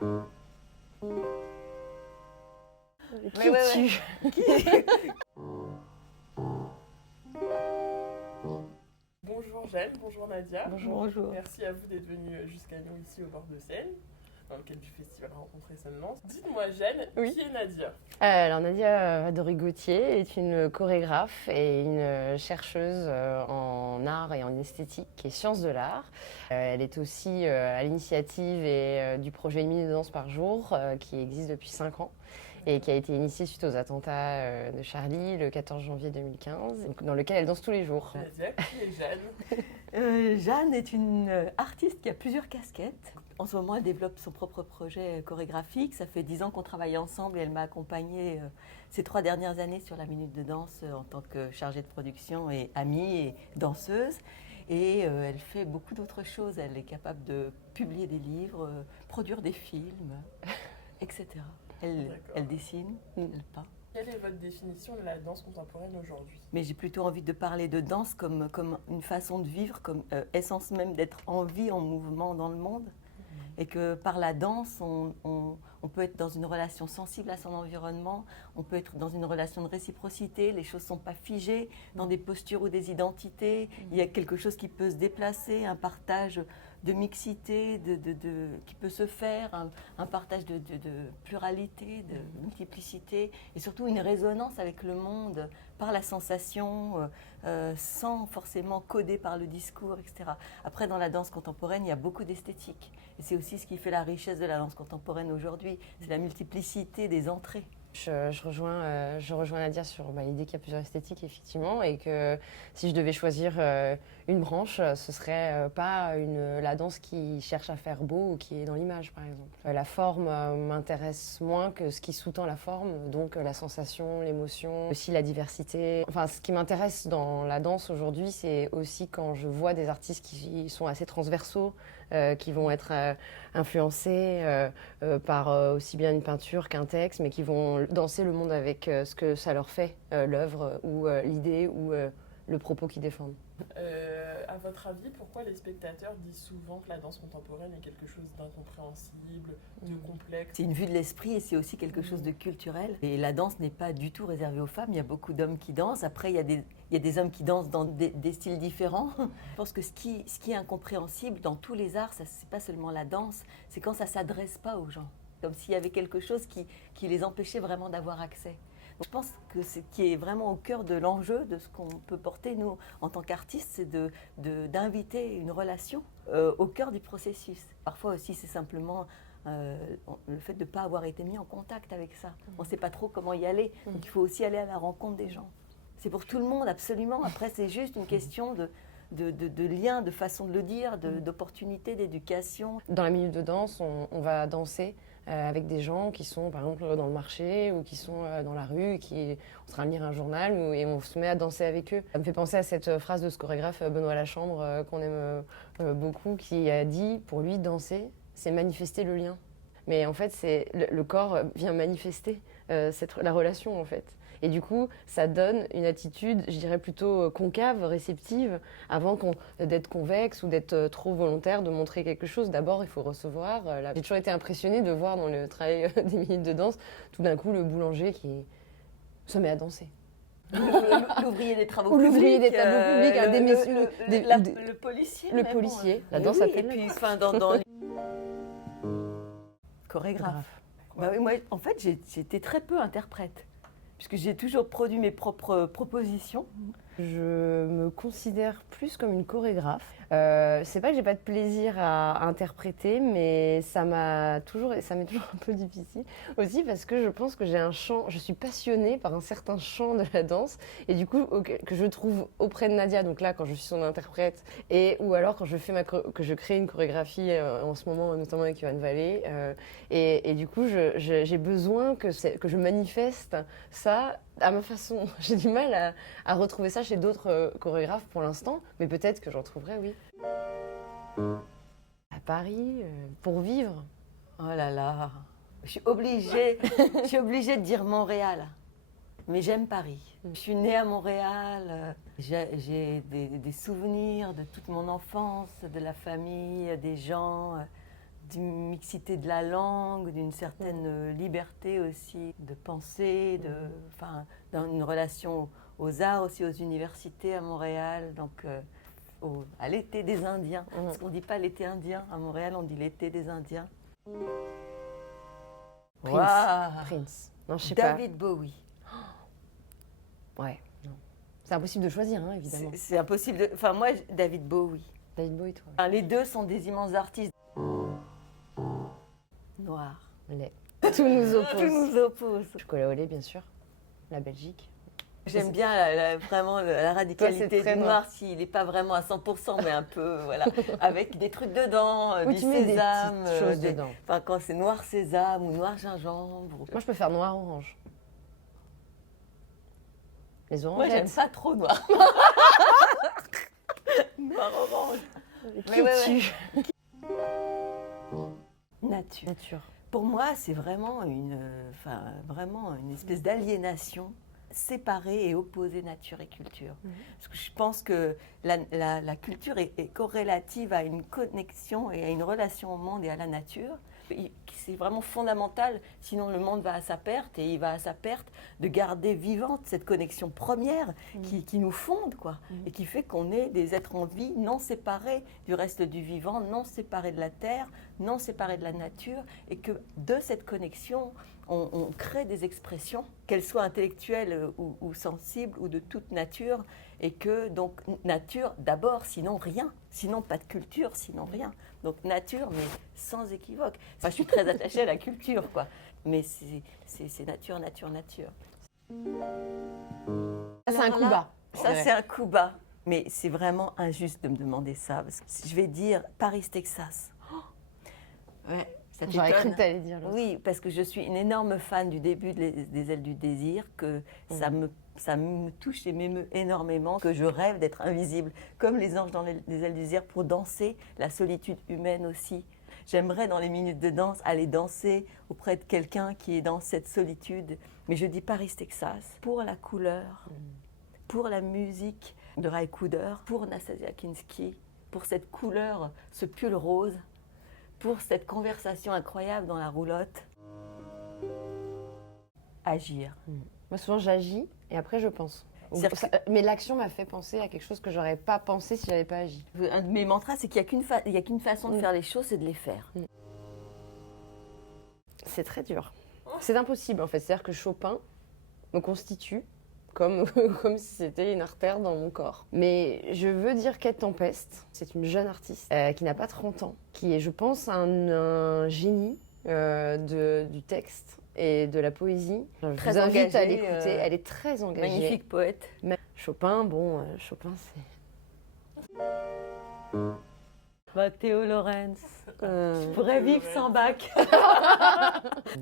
Qui es-tu? Bonjour Jeanne, bonjour Nadia. Bonjour. Merci à vous d'être venus jusqu'à nous ici au bord de Seine, dans le cadre du festival Rencontrer Sonnance. Dites-moi Jeanne, Oui. qui est Nadia? Alors Nadia Vadori-Gauthier est une chorégraphe et une chercheuse en art et en esthétique et sciences de l'art. Elle est aussi à l'initiative du projet 1 minute de danse par jour qui existe depuis 5 ans et qui a été initié suite aux attentats de Charlie le 14 janvier 2015, dans lequel elle danse tous les jours. Nadia, qui est Jeanne? Jeanne est une artiste qui a plusieurs casquettes. En ce moment, elle développe son propre projet chorégraphique. Ça fait 10 ans qu'on travaille ensemble et elle m'a accompagnée ces 3 dernières années sur la Minute de Danse en tant que chargée de production et amie et danseuse. Et elle fait beaucoup d'autres choses. Elle est capable de publier des livres, produire des films, etc. Elle dessine, elle peint. Quelle est votre définition de la danse contemporaine aujourd'hui? Mais j'ai plutôt envie de parler de danse comme une façon de vivre, comme essence même d'être en vie, en mouvement dans le monde. Et que par la danse, on peut être dans une relation sensible à son environnement, on peut être dans une relation de réciprocité, les choses ne sont pas figées dans des postures ou des identités, il y a quelque chose qui peut se déplacer, un partage de mixité qui peut se faire, un partage de pluralité, de multiplicité, et surtout une résonance avec le monde par la sensation, sans forcément coder par le discours, etc. Après, dans la danse contemporaine, il y a beaucoup d'esthétique. Et c'est aussi ce qui fait la richesse de la danse contemporaine aujourd'hui, c'est la multiplicité des entrées. Je rejoins Nadia sur l'idée qu'il y a plusieurs esthétiques, effectivement, et que si je devais choisir une branche, ce serait pas la danse qui cherche à faire beau ou qui est dans l'image, par exemple. La forme m'intéresse moins que ce qui sous-tend la forme, donc la sensation, l'émotion, aussi la diversité. Enfin, ce qui m'intéresse dans la danse aujourd'hui, c'est aussi quand je vois des artistes qui sont assez transversaux, qui vont être influencés par aussi bien une peinture qu'un texte, mais qui vont danser le monde avec ce que ça leur fait, l'œuvre ou l'idée ou le propos qu'ils défendent. À votre avis, pourquoi les spectateurs disent souvent que la danse contemporaine est quelque chose d'incompréhensible, de complexe? C'est une vue de l'esprit et c'est aussi quelque chose de culturel. Et la danse n'est pas du tout réservée aux femmes, il y a beaucoup d'hommes qui dansent. Après, il y a des hommes qui dansent dans des styles différents. Je pense que ce qui est incompréhensible dans tous les arts, c'est pas seulement la danse, c'est quand ça ne s'adresse pas aux gens. Comme s'il y avait quelque chose qui les empêchait vraiment d'avoir accès. Je pense que ce qui est vraiment au cœur de l'enjeu de ce qu'on peut porter, nous, en tant qu'artistes, c'est d'inviter une relation au cœur du processus. Parfois aussi, c'est simplement le fait de ne pas avoir été mis en contact avec ça. On ne sait pas trop comment y aller, donc il faut aussi aller à la rencontre des gens. C'est pour tout le monde, absolument. Après, c'est juste une question de lien, de façon de le dire, d'opportunité, d'éducation. Dans la minute de danse, on va danser avec des gens qui sont par exemple dans le marché ou qui sont dans la rue, on sera à lire un journal et on se met à danser avec eux. Ça me fait penser à cette phrase de ce chorégraphe Benoît Lachambre qu'on aime beaucoup, qui a dit pour lui danser, c'est manifester le lien. Mais en fait, le corps vient manifester la relation en fait. Et du coup, ça donne une attitude, je dirais plutôt concave, réceptive, avant d'être convexe ou d'être trop volontaire de montrer quelque chose. D'abord, il faut recevoir. J'ai toujours été impressionnée de voir dans le travail des minutes de danse, tout d'un coup, le boulanger qui se met à danser. L'ouvrier des travaux Ou publics. l'ouvrier des travaux publics, le policier. Le policier, la danse s'appelle. Et puis, dans les... Chorégraphe. Bah oui, moi, en fait, j'étais très peu interprète, puisque j'ai toujours produit mes propres propositions. Je me considère plus comme une chorégraphe. C'est pas que j'ai pas de plaisir à interpréter, mais ça m'est toujours un peu difficile aussi parce que je pense que j'ai un chant, je suis passionnée par un certain chant de la danse et du coup que je trouve auprès de Nadia, donc là quand je suis son interprète ou alors quand que je crée une chorégraphie en ce moment notamment avec Yoann Vallée et du coup j'ai besoin que je manifeste ça à ma façon. J'ai du mal à retrouver ça chez d'autres chorégraphes pour l'instant, mais peut-être que j'en trouverai, oui. À Paris, pour vivre. Oh là là, je suis obligée de dire Montréal, mais j'aime Paris. Je suis née à Montréal, j'ai des souvenirs de toute mon enfance, de la famille, des gens, d'une mixité de la langue, d'une certaine liberté aussi de penser, dans une relation aux arts aussi, aux universités à Montréal, donc à l'été des Indiens. Parce qu'on ne dit pas l'été indien, à Montréal on dit l'été des Indiens. Prince. Waouh. Prince. Non, je sais David Bowie. pas. Ouais, non. C'est impossible de choisir, hein, évidemment. C'est impossible de... Enfin moi, David Bowie. David Bowie, toi. Enfin, les deux sont des immenses artistes. Noirs. Les. Tout nous oppose. Tout nous oppose. Chocolat au lait, bien sûr. La Belgique. J'aime bien vraiment la radicalité Toi, c'est très du noir, s'il n'est pas vraiment à 100%, mais un peu, voilà, avec des trucs dedans, Oui, du tu mets sésame, des petites choses dedans. Enfin, quand c'est noir sésame ou noir gingembre. Moi, je peux faire noir-orange. Les Moi, oranges. j'aime pas trop noir. Noir-orange. Qui tue Nature. Nature. Pour moi, c'est vraiment vraiment une espèce d'aliénation séparer et opposer nature et culture. Parce que je pense que la culture est corrélative à une connexion et à une relation au monde et à la nature. C'est vraiment fondamental, sinon le monde va à sa perte, et il va à sa perte de garder vivante cette connexion première qui nous fonde, quoi, et qui fait qu'on est des êtres en vie non séparés du reste du vivant, non séparés de la terre, non séparés de la nature, et que de cette connexion, on crée des expressions, qu'elles soient intellectuelles ou sensibles ou de toute nature, et que donc nature d'abord, sinon rien, sinon pas de culture, sinon rien. Donc nature, mais sans équivoque. Enfin, je suis très attachée à la culture, quoi. Mais c'est nature, nature, nature. Ça, c'est un coup bas. Ça, c'est un coup bas. Mais c'est vraiment injuste de me demander ça. Parce que je vais dire Paris, Texas. Ouais, ça J'aurais cru t'étonne. que t'allais dire l'autre. Oui, parce que je suis une énorme fan du début des Ailes du désir, que ça me touche et m'émeut énormément, que je rêve d'être invisible, comme les anges dans les Ailes du désir, pour danser la solitude humaine aussi. J'aimerais, dans les minutes de danse, aller danser auprès de quelqu'un qui est dans cette solitude. Mais je dis Paris, Texas, pour la couleur, pour la musique de Ray Cooder, pour Nastasia Kinski, pour cette couleur, ce pull rose, pour cette conversation incroyable dans la roulotte. Agir. Moi, souvent, j'agis et après, je pense. Mais l'action m'a fait penser à quelque chose que j'aurais pas pensé si j'avais pas agi. Un de mes mantras, c'est qu'il n'y a qu'une façon de faire les choses, c'est de les faire. C'est très dur. C'est impossible, en fait. C'est-à-dire que Chopin me constitue comme si c'était une artère dans mon corps. Mais je veux dire qu'Ed Tempest, c'est une jeune artiste qui n'a pas 30 ans, qui est, je pense, un génie du texte et de la poésie. Je vous invite à l'écouter. Elle est très engagée. Magnifique poète. Chopin, Chopin, c'est... Théo Lorenz. Je pourrais vivre sans Bach.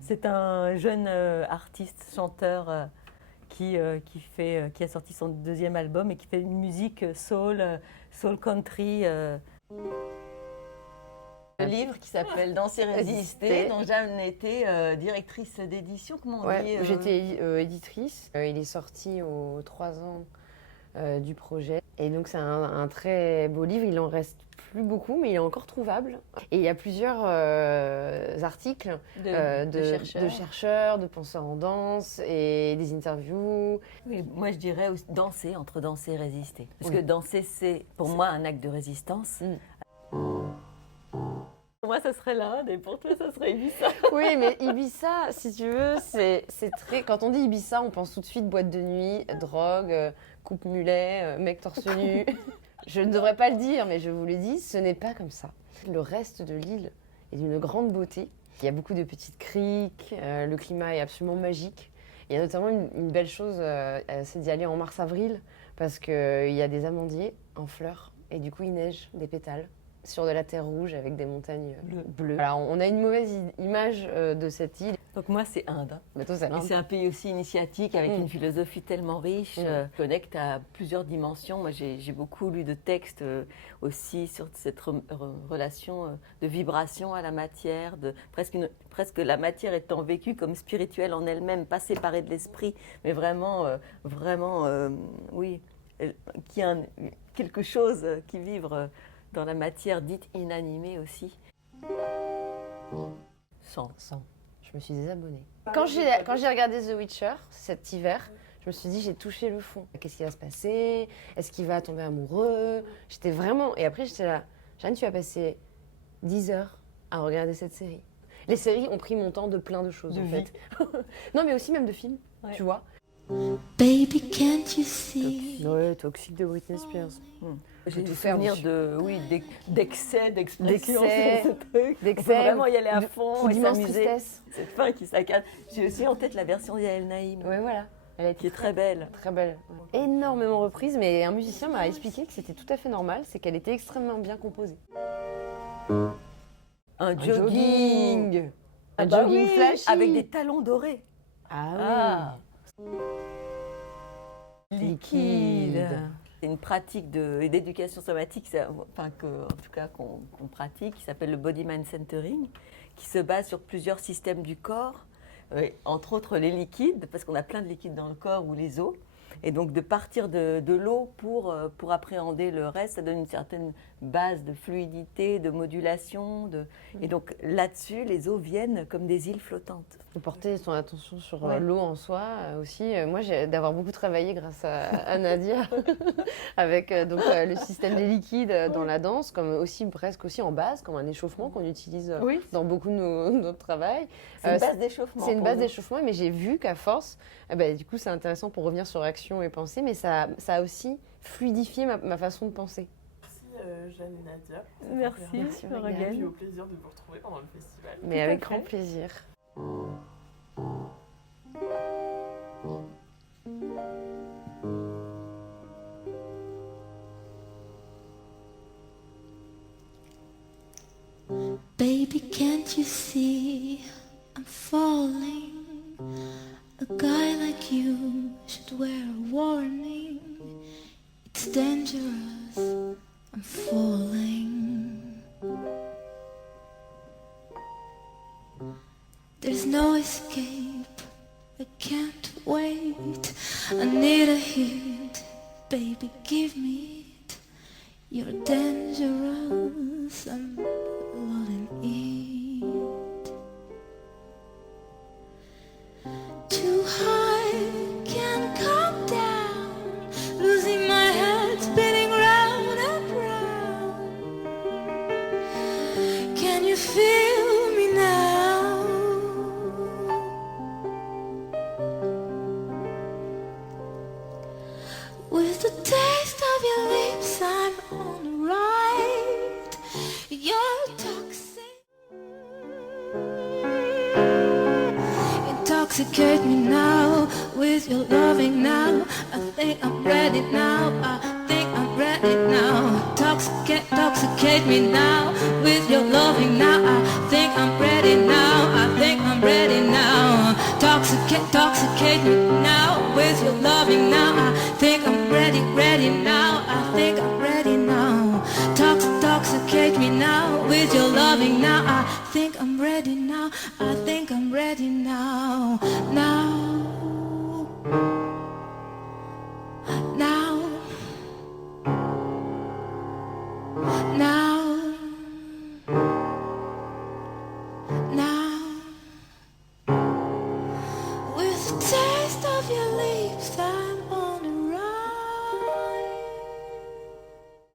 C'est un jeune artiste, chanteur qui a sorti son deuxième album et qui fait une musique soul country. Le livre qui s'appelle Danser, résister, dont Jeanne était directrice d'édition, comment on dit J'étais éditrice. Il est sorti aux 3 ans du projet. Et donc c'est un très beau livre, il en reste plus beaucoup, mais il est encore trouvable. Et il y a plusieurs articles de chercheurs, de penseurs en danse et des interviews. Oui, moi je dirais aussi danser, entre danser et résister. Parce que danser, c'est pour moi un acte de résistance. Pour moi, ça serait l'Inde et pour toi, ça serait Ibiza. Oui, mais Ibiza, si tu veux, c'est très... Quand on dit Ibiza, on pense tout de suite boîte de nuit, drogue, coupe mulet, mec torse nu. Je ne devrais pas le dire, mais je vous le dis, ce n'est pas comme ça. Le reste de l'île est d'une grande beauté. Il y a beaucoup de petites criques, le climat est absolument magique. Il y a notamment une belle chose, c'est d'y aller en mars-avril, parce qu'il y a des amandiers en fleurs, et du coup il neige des pétales sur de la terre rouge avec des montagnes bleues. Alors, on a une mauvaise image de cette île. Donc moi, c'est Inde. Mais toi, c'est l'Inde. C'est un pays aussi initiatique avec une philosophie tellement riche, connecte à plusieurs dimensions. Moi, j'ai beaucoup lu de textes aussi sur cette relation de vibration à la matière, presque la matière étant vécue comme spirituelle en elle-même, pas séparée de l'esprit, mais vraiment, oui, qui a quelque chose qui vibre dans la matière dite inanimée aussi. 100. 100. Je me suis désabonnée. Quand j'ai regardé The Witcher cet hiver, je me suis dit, j'ai touché le fond. Qu'est-ce qui va se passer? Est-ce qu'il va tomber amoureux? J'étais vraiment... Et après, j'étais là, Jeanne, tu as passé 10 heures à regarder cette série. Les séries ont pris mon temps de plein de choses, en fait. Non, mais aussi même de films, tu vois. Baby, can't you see? Ouais, Toxique de Britney Spears. J'ai tout des faire souvenirs dessus. d'excès, d'expression D'excès, sur ce truc. Il faut vraiment y aller à fond et d'immense s'amuser. tristesse. Cette fin qui saccade. J'ai aussi en tête la version d'Yael Naïm, Ouais, voilà. Elle a été qui est très belle. très belle. Énormément reprise, mais un musicien m'a expliqué que c'était tout à fait normal, c'est qu'elle était extrêmement bien composée. Un jogging. Un bah jogging oui, flashy. avec des talons dorés. Ah Liquide. C'est une pratique d'éducation somatique, qu'on pratique, qui s'appelle le Body Mind Centering, qui se base sur plusieurs systèmes du corps, entre autres les liquides, parce qu'on a plein de liquides dans le corps ou les os. Et donc de partir de l'eau pour appréhender le reste, ça donne une certaine base de fluidité, de modulation. Et donc là-dessus, les eaux viennent comme des îles flottantes. Faut porter son attention sur Ouais. l'eau en soi aussi. Moi, j'ai d'avoir beaucoup travaillé grâce à Nadia avec le système des liquides dans la danse, comme aussi presque aussi en base, comme un échauffement qu'on utilise dans beaucoup de notre travail. C'est une base d'échauffement. C'est une pour base nous. d'échauffement, mais j'ai vu qu'à force, du coup, c'est intéressant pour revenir sur action et pensée, mais ça a aussi fluidifié ma façon de penser. Merci Jeanne et Nadia. Merci, Regan. Et puis Regan. au plaisir de vous retrouver pendant le festival. Mais à avec fait. grand plaisir. Baby, can't you see I'm falling? A guy like you should wear a warning. It's dangerous, I'm falling. There's no escape, I can't wait. I need a hit, baby, give me it. You're dangerous, I'm loving it. Too high, can't come down. Losing my head, spinning round and round. Can you feel me now? With the taste of your lips, I'm on the right. You're toxic. Intoxicate me now with your loving now. I think I'm ready now. I think I'm ready now. Toxicate me now with your loving now. I think I'm ready now. I think I'm ready now. Toxicate me now with your loving now. I think I'm ready now. I think I'm ready now. Toxicate me now with your loving now. I think I'm ready now. I think I'm ready now. Now.